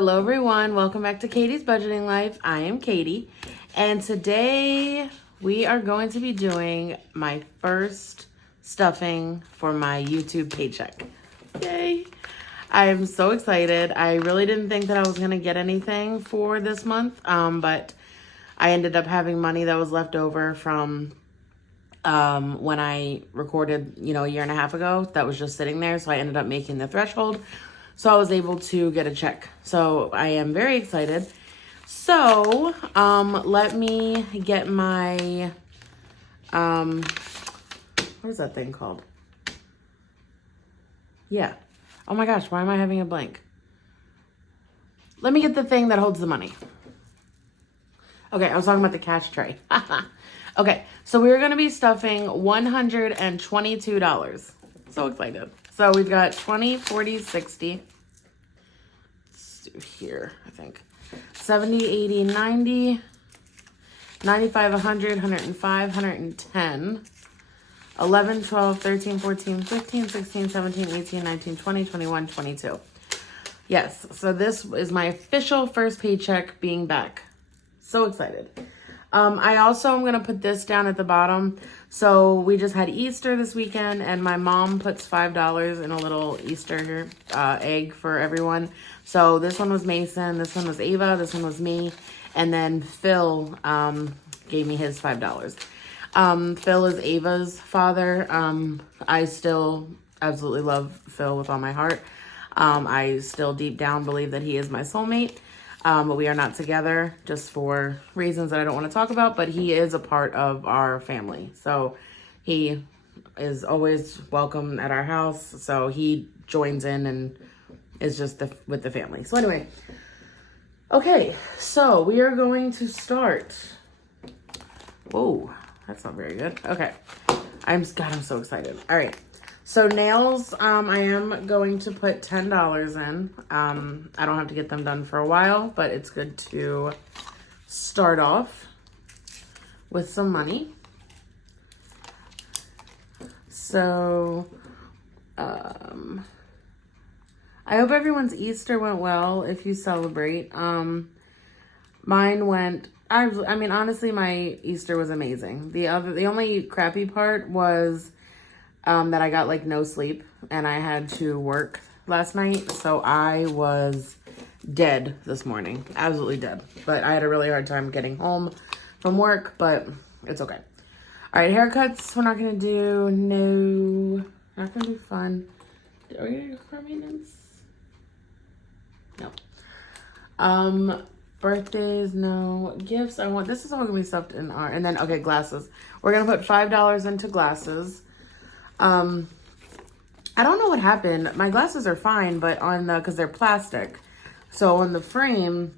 Hello everyone, welcome back to Katie's Budgeting Life. I am Katie, and today we are going to be doing my first stuffing for my YouTube paycheck. Yay! I'm so excited. I really didn't think that I was going to get anything for this month, but I ended up having money that was left over from when I recorded, a year and a half ago that was just sitting there. So I ended up making the threshold. So I was able to get a check. So I am very excited. So, let me get my, what is that thing called? Yeah. Oh my gosh, why am I having a blank? Let me get the thing that holds the money. Okay, I was talking about the cash tray. Okay, so we're going to be stuffing $122. So excited. So we've got 20, 40, 60. Let's do here, I think. 70, 80, 90, 95, 100, 105, 110, 11, 12, 13, 14, 15, 16, 17, 18, 19, 20, 21, 22. Yes, so this is my official first paycheck being back. So excited. I also am going to put this down at the bottom. So we just had Easter this weekend, and my mom puts $5 in a little Easter egg for everyone. So this one was Mason, this one was Ava, this one was me, and then Phil gave me his $5. Phil is Ava's father. I still absolutely love Phil with all my heart. I still deep down believe that he is my soulmate. But we are not together just for reasons that I don't want to talk about, but he is a part of our family. So he is always welcome at our house. So he joins in and is just with the family. So anyway, okay, so we are going to start. Whoa, that's not very good. Okay, I'm so excited. All right. So nails, I am going to put $10 in. I don't have to get them done for a while, but it's good to start off with some money. So, I hope everyone's Easter went well if you celebrate. Mine went, I mean, honestly, my Easter was amazing. The only crappy part was that I got like no sleep and I had to work last night. So I was dead this morning, absolutely dead. But I had a really hard time getting home from work, but it's okay. All right, haircuts, we're not going to do, no, not going to do fun. Are we going to do car maintenance? No. Birthdays, no. Gifts, this is all going to be stuffed in our, and then, okay, glasses. We're going to put $5 into glasses. I don't know what happened. My glasses are fine, but because they're plastic. So on the frame,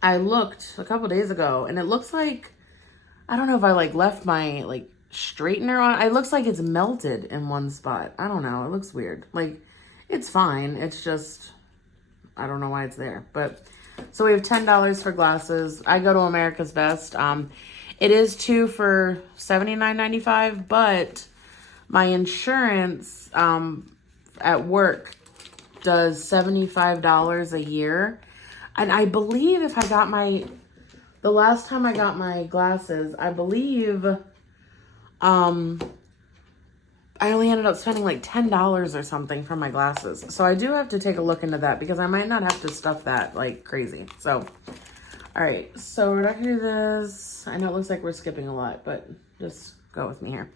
I looked a couple days ago and it looks like, I don't know if I left my straightener on. It looks like it's melted in one spot. I don't know. It looks weird. It's fine. It's just, I don't know why it's there, but so we have $10 for glasses. I go to America's Best. It is 2 for $79.95, but my insurance at work does $75 a year. And I believe if I got the last time I got my glasses, I believe I only ended up spending like $10 or something for my glasses. So I do have to take a look into that because I might not have to stuff that like crazy. So, all right. So we're not going to do this. I know it looks like we're skipping a lot, but just go with me here.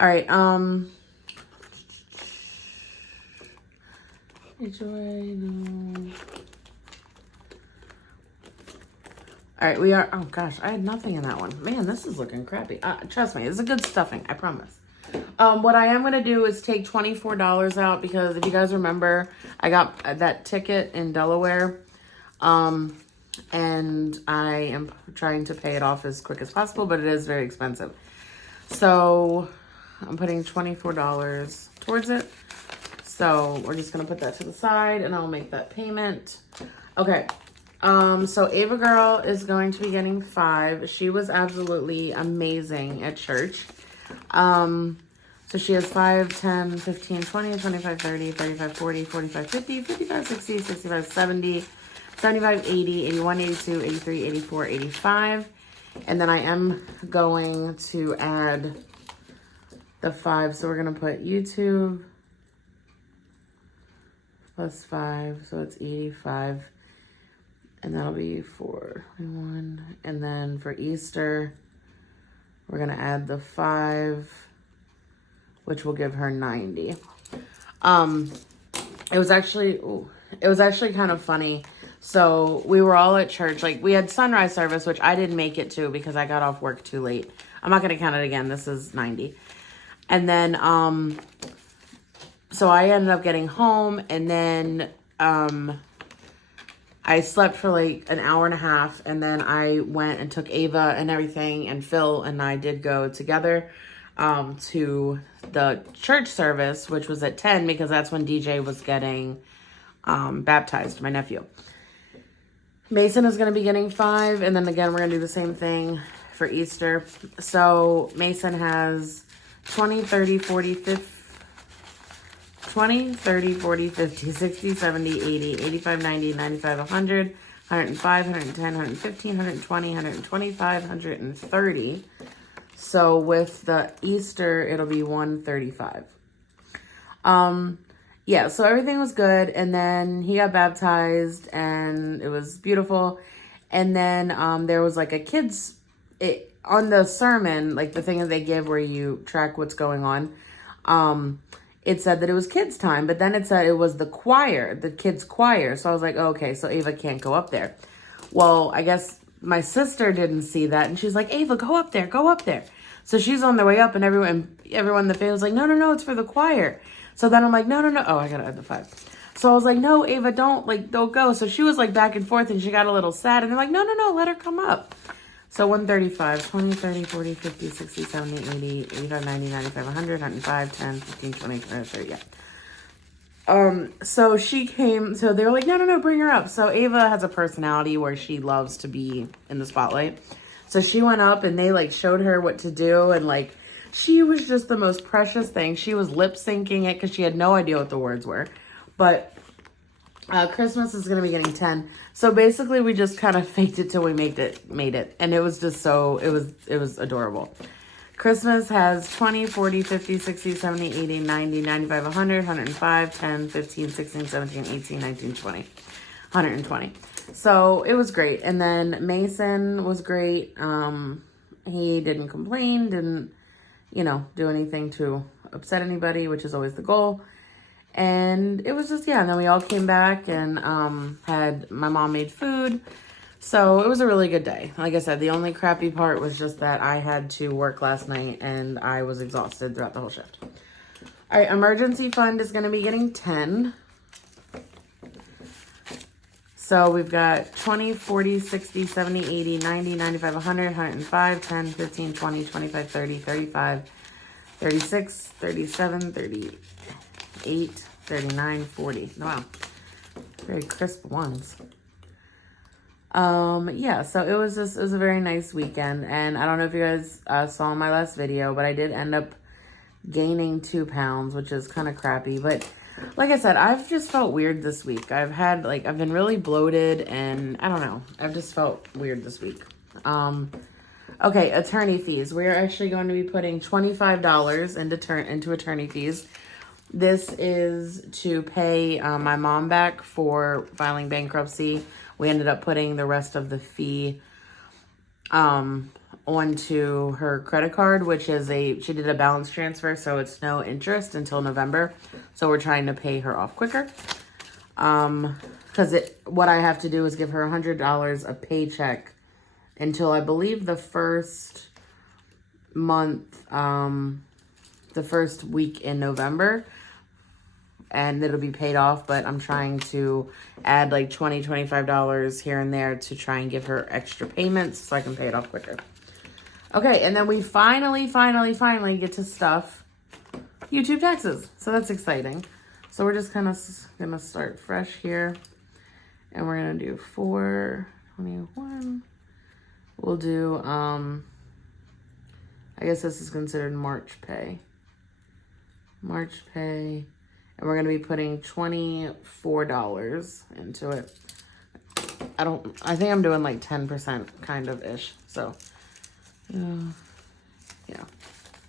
All right, no. All right, we are, oh gosh, I had nothing in that one. Man, this is looking crappy. Trust me, it's a good stuffing, I promise. What I am going to do is take $24 out because if you guys remember, I got that ticket in Delaware, and I am trying to pay it off as quick as possible, but it is very expensive. So I'm putting $24 towards it. So we're just going to put that to the side and I'll make that payment. Okay. So Ava girl is going to be getting 5. She was absolutely amazing at church. So she has 5, 10, 15, 20, 25, 30, 35, 40, 45, 50, 55, 60, 65, 70, 75, 80, 81, 82, 83, 84, 85. And then I am going to add the 5. So we're going to put YouTube plus 5. So it's 85. And that'll be 41. And then for Easter, we're going to add the 5, which will give her 90. It was actually kind of funny. So we were all at church. Like, we had sunrise service, which I didn't make it to because I got off work too late. I'm not going to count it again. This is 90. And then, so I ended up getting home, and then, I slept for like an hour and a half, and then I went and took Ava and everything, and Phil and I did go together, to the church service, which was at 10, because that's when DJ was getting, baptized, my nephew. Mason is going to be getting 5, and then again, we're going to do the same thing for Easter. So Mason has 20, 30, 40, 50, 20, 30, 40, 50, 60, 70, 80, 85, 90, 95, 100, 105, 110, 115, 120, 125, 130. So with the Easter, it'll be 135. Yeah, so everything was good. And then he got baptized, and it was beautiful. And then there was like a kids, on the sermon, like the thing that they give where you track what's going on. It said that it was kids' time, but then it said it was the choir, the kids' choir. So I was like, oh, okay, so Ava can't go up there. Well, I guess my sister didn't see that, and she's like, Ava, go up there, go up there. So she's on the way up, and everyone in the family was like, no, it's for the choir. So then I'm like, no. Oh, I gotta add the 5. So I was like, no, Ava, don't go. So she was like back and forth, and she got a little sad, and they're like, no, let her come up. So 135, 20, 30, 40, 50, 60, 70, 80, 85, 90, 95, 100, 105, 10, 15, 20, 20, 30, yeah. So she came, so they were like, no, bring her up. So Ava has a personality where she loves to be in the spotlight. So she went up, and they like showed her what to do, and like, she was just the most precious thing. She was lip syncing it because she had no idea what the words were. But Christmas is going to be getting 10. So basically we just kind of faked it till we made it. And it was just so, it was adorable. Christmas has 20, 40, 50, 60, 70, 80, 90, 95, 100, 105, 10, 15, 16, 17, 18, 19, 20, 120. So it was great. And then Mason was great. He didn't complain, didn't, do anything to upset anybody, which is always the goal. And it was just, and then we all came back and had my mom made food. So it was a really good day. Like I said, the only crappy part was just that I had to work last night and I was exhausted throughout the whole shift. All right, emergency fund is going to be getting 10. So we've got 20, 40, 60, 70, 80, 90, 95, 100, 105, 10, 15, 20, 25, 30, 35, 36, 37, 38, 39, 40. Wow. Very crisp ones. Yeah, so it was a very nice weekend. And I don't know if you guys saw my last video, but I did end up gaining 2 pounds, which is kind of crappy. But like I said, I've just felt weird this week. I've been really bloated, and I don't know. I've just felt weird this week. Okay, attorney fees. We're actually going to be putting $25 into attorney fees. This is to pay my mom back for filing bankruptcy. We ended up putting the rest of the fee onto her credit card, which is she did a balance transfer, so it's no interest until November. So we're trying to pay her off quicker. Because what I have to do is give her $100 a paycheck until I believe the first month, the first week in November. And it'll be paid off, but I'm trying to add like $20, $25 here and there to try and give her extra payments so I can pay it off quicker. Okay, and then we finally get to stuff YouTube taxes. So that's exciting. So we're just kind of gonna start fresh here. And we're gonna do 4/21. We'll do, I guess this is considered March pay. March pay. And we're going to be putting $24 into it. I think I'm doing like 10% kind of ish. So, yeah,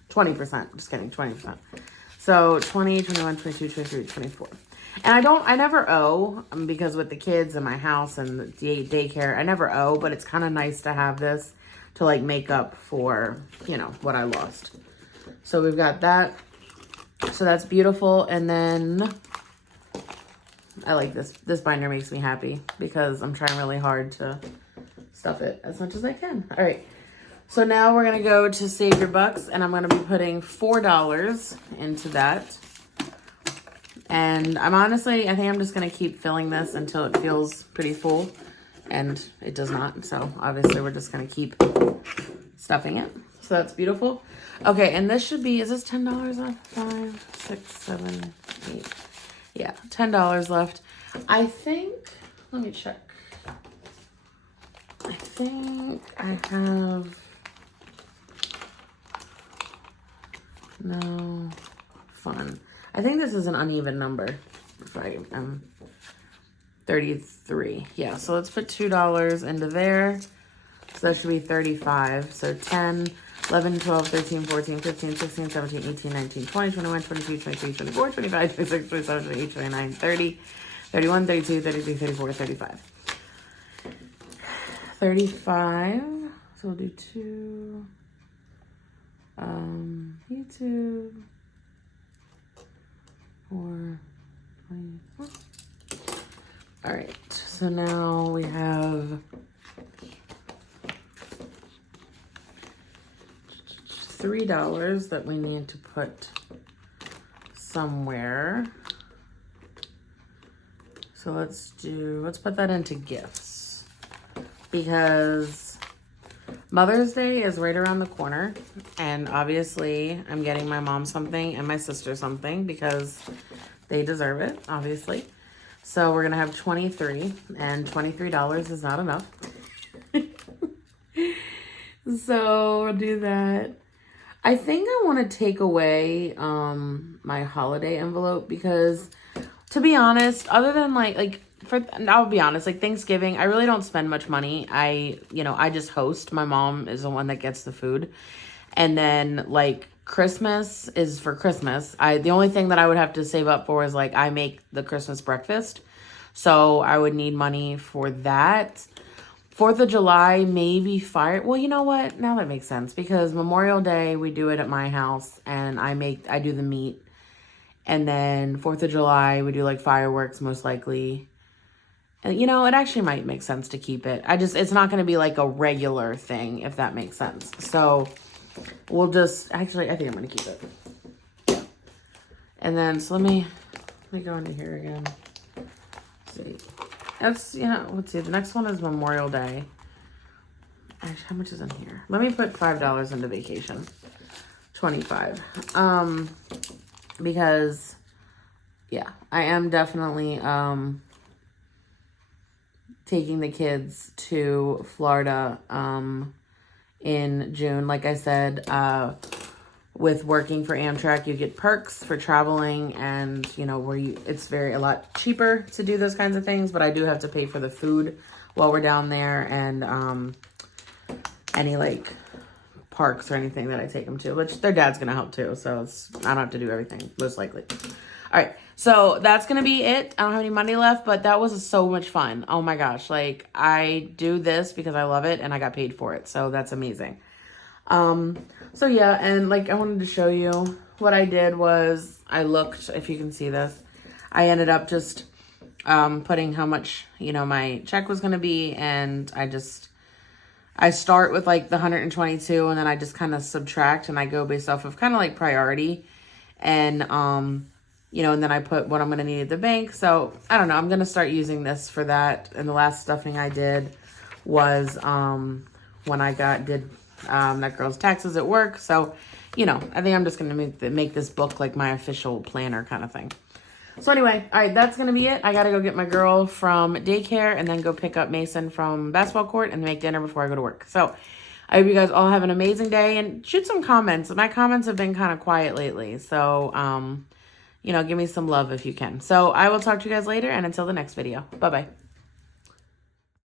20%. Just kidding, 20%. So 20, 21, 22, 23, 24. And I never owe because with the kids and my house and the daycare, I never owe, but it's kind of nice to have this to like make up for, you know, what I lost. So we've got that. So that's beautiful. And then I like this. This binder makes me happy because I'm trying really hard to stuff it as much as I can. All right. So now we're going to go to Save Your Bucks, and I'm going to be putting $4 into that. And I think I'm just going to keep filling this until it feels pretty full, and it does not. So obviously we're just going to keep stuffing it. So that's beautiful. Okay, and this should be, is this $10 left? 5, 6, 7, 8. Yeah, $10 left. I think, let me check. I think I have, no, fun. I think this is an uneven number. If I am 33. Yeah, so let's put $2 into there. So that should be 35. So 10, 11, 12, 13, 14, 15, 16, 17, 18, 19, 20, 21, 22, 23, 24, 25, 26, 27, 28, 29, 30, 31, 32, 33, 34, 35. 35. So we'll do 2. YouTube. 4, 24. All right. So now we have $3 that we need to put somewhere. So let's put that into gifts, because Mother's Day is right around the corner, and obviously I'm getting my mom something and my sister something because they deserve it, obviously. So we're gonna have 23, and $23 is not enough. So we'll do that. I think I want to take away my holiday envelope because, to be honest, other than I'll be honest, like Thanksgiving, I really don't spend much money. I just host. My mom is the one that gets the food. And then like Christmas is for Christmas. The only thing that I would have to save up for is like I make the Christmas breakfast. So I would need money for that. 4th of July, maybe fire. Well, you know what? Now that makes sense because Memorial Day, we do it at my house and I do the meat. And then 4th of July, we do like fireworks most likely. And it actually might make sense to keep it. It's not going to be like a regular thing, if that makes sense. So we'll just, actually, I think I'm going to keep it. Yeah. And then, so let me go into here again. Let's see. Let's see. The next one is Memorial Day. Actually, how much is in here? Let me put $5 into vacation. 25. Because, yeah, I am definitely, taking the kids to Florida, in June. Like I said, with working for Amtrak, you get perks for traveling, and it's a lot cheaper to do those kinds of things, but I do have to pay for the food while we're down there, and any like parks or anything that I take them to, which their dad's gonna help too, so I don't have to do everything, most likely. All right, so that's gonna be it. I don't have any money left, but that was so much fun. Oh my gosh, like I do this because I love it and I got paid for it, so that's amazing. So yeah, and like I wanted to show you what I did was I looked, if you can see this, I ended up just putting how much my check was gonna be, and I start with like the 122, and then I just kind of subtract, and I go based off of kind of like priority, and and then I put what I'm gonna need at the bank. So I don't know, I'm gonna start using this for that. And the last stuffing I did was when I did that girl's taxes at work. So I think I'm just gonna make this book like my official planner kind of thing. So anyway, all right, that's gonna be it. I gotta go get my girl from daycare and then go pick up Mason from basketball court and make dinner before I go to work. So I hope you guys all have an amazing day, and shoot some comments. My comments have been kind of quiet lately, so give me some love if you can. So I will talk to you guys later, and until the next video, bye bye.